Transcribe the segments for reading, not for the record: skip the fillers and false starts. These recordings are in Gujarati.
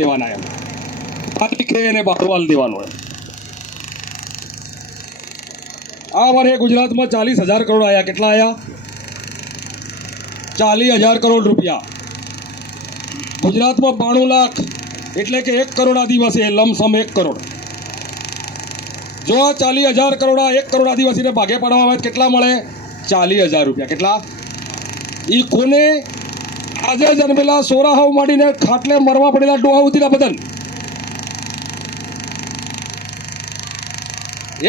દેવાના એમ તારીખે એને બારવાલ દેવાનો એમ આ વર્ષે ગુજરાતમાં 40,000 કરોડ આવ્યા. કેટલા આવ્યા? 40,000 કરોડ રૂપિયા. ગુજરાતમાં 92 લાખ એટલે કે 1 કરોડ આદિવાસી, લમસમ 1 કરોડ. જો આ 40,000 કરોડ 1 કરોડ આદિવાસીને ભાગે પાડવામાં આવે કેટલા મળે? 40,000 રૂપિયા. કેટલા? એ કોને? આજે જન્મેલા સોરાહાવ માંડીને ખાટલે મરવા પડેલા ડોહા સુધીના બદન.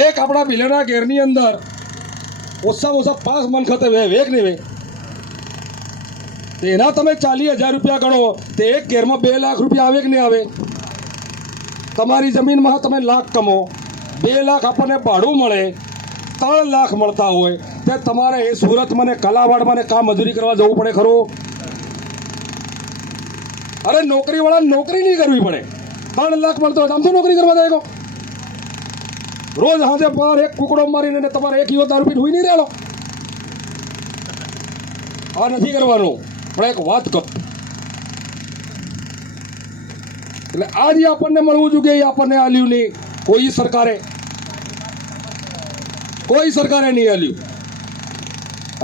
એક આપણા બિલેના ઘેરની અંદર ઓછામાં ઓછા 5 મન ખતે વેગ ને વે તેના તમે 40,000 રૂપિયા ગણો તે એક ઘેરમાં 2 લાખ રૂપિયા આવે કે નહીં આવે? તમારી જમીનમાં તમે લાખ કમો, 2 લાખ આપણને ભાડું મળે, 3 લાખ મળતા હોય તે તમારે એ સુરતમાં ને કાલાવાડમાં ને કામ મજૂરી કરવા જવું પડે ખરું? અરે નોકરીવાળા નોકરી નહીં કરવી પડે. 3 લાખ મળતો હોય આમ શું નોકરી કરવા જાય? રોજ હાથે બહાર એક કુકડો મારીને તમારે 1 કિલો દારૂ પીને હુઈ નહીં રહેલો. આ નથી કરવાનું. પણ એક વાત કહું, એટલે આજે આપણને મળવું જોઈએ એ આપણને આલ્યું નહીં. કોઈ સરકારે નહીં આલ્યું.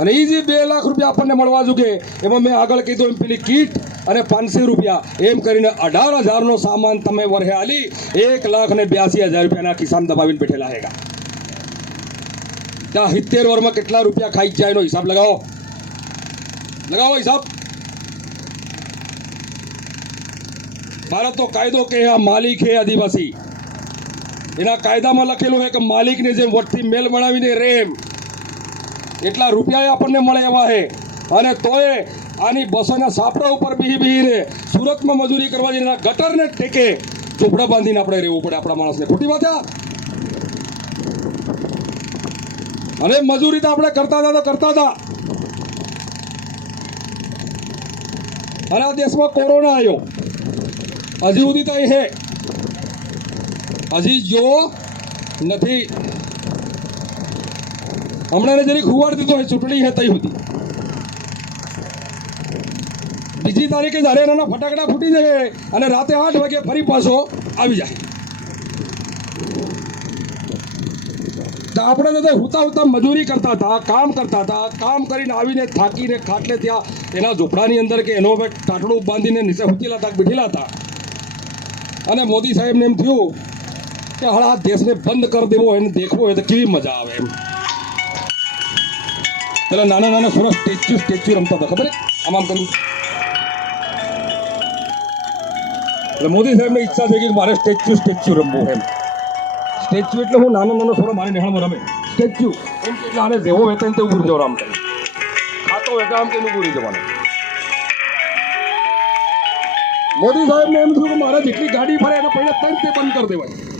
અને એ જે 2 લાખ રૂપિયા આપણને મળવા જોઈએ એમાં મેં આગળ કીધું એમ પેલી કીટ અને 500 રૂપિયા એમ કરીને 18,000નો સામાન તમે વર્ષે આલી 1,82,000 રૂપિયાના ખિસ્સામાં દબાવીને બેઠેલા હેગા. ત્યાં 70 વર્ષમાં કેટલા રૂપિયા ખાઈ જાય એનો હિસાબ લગાવો હિસાબ. ભારતનો કાયદો કે આ માલિક હે આદિવાસી. એના કાયદામાં લખેલું છે કે માલિકને જેમ વટથી મેલ બનાવીને રેમ એટલા રૂપિયા આપણને મળે એવા છે. અને તોય આની બસોના સાપડા ઉપર બીહીને સુરતમાં મજૂરી કરવા જઈને ગટરને ટેકે ઝૂંપડા બાંધીને આપણે રહેવું પડે આપણા માણસને. ખોટી વાત આ. અને મજૂરી તો આપણે કરતા હતા. અને આ દેશમાં કોરોના આવ્યો હજી સુધી તો એ હે હજી જો નથી. હમણાં જરીક હુવાડ દીધો હોય ચૂંટણી હે તઈ સુધી. બીજી તારીખે જ્યારે એના ફટાકડા ફૂટી જાય અને રાતે 8 વાગે ફરી પાછો આવી જાય. તો આપણે તો હુતા મજૂરી કરતા હતા, કામ કરતા હતા. કામ કરીને આવીને થાકીને ખાટલે ત્યાં એના ઝૂંપડાની અંદર કે એનો ટાટડું બાંધીને નીચે હુતીલા હતા, બેઠેલા હતા. અને મોદી સાહેબને એમ થયું કે હવે આ દેશને બંધ કરી દેવો એને દેખવો હોય તો કેવી મજા આવે એમ. પેલા નાના સુરત સ્ટેચ્યુ રમતા હતા, ખબર? આમ કર્યું. એટલે મોદી સાહેબને ઈચ્છા થઈ કે મારે સ્ટેચ્યુ રમવું એમ. સ્ટેચ્યુ એટલે હું નાનો છોરો મારી નિહાળમાં રમે સ્ટેચ્યુ એમ કે આને જેવો વેતન તે ઉભું જવાનું આમ કરી ખાતો વેતા આમ કે ઉભું જવાનું. મોદી સાહેબને એમ થયું કે મારે જેટલી ગાડી ફરે એને પહેલા 3 તે બંધ કરી દેવાય.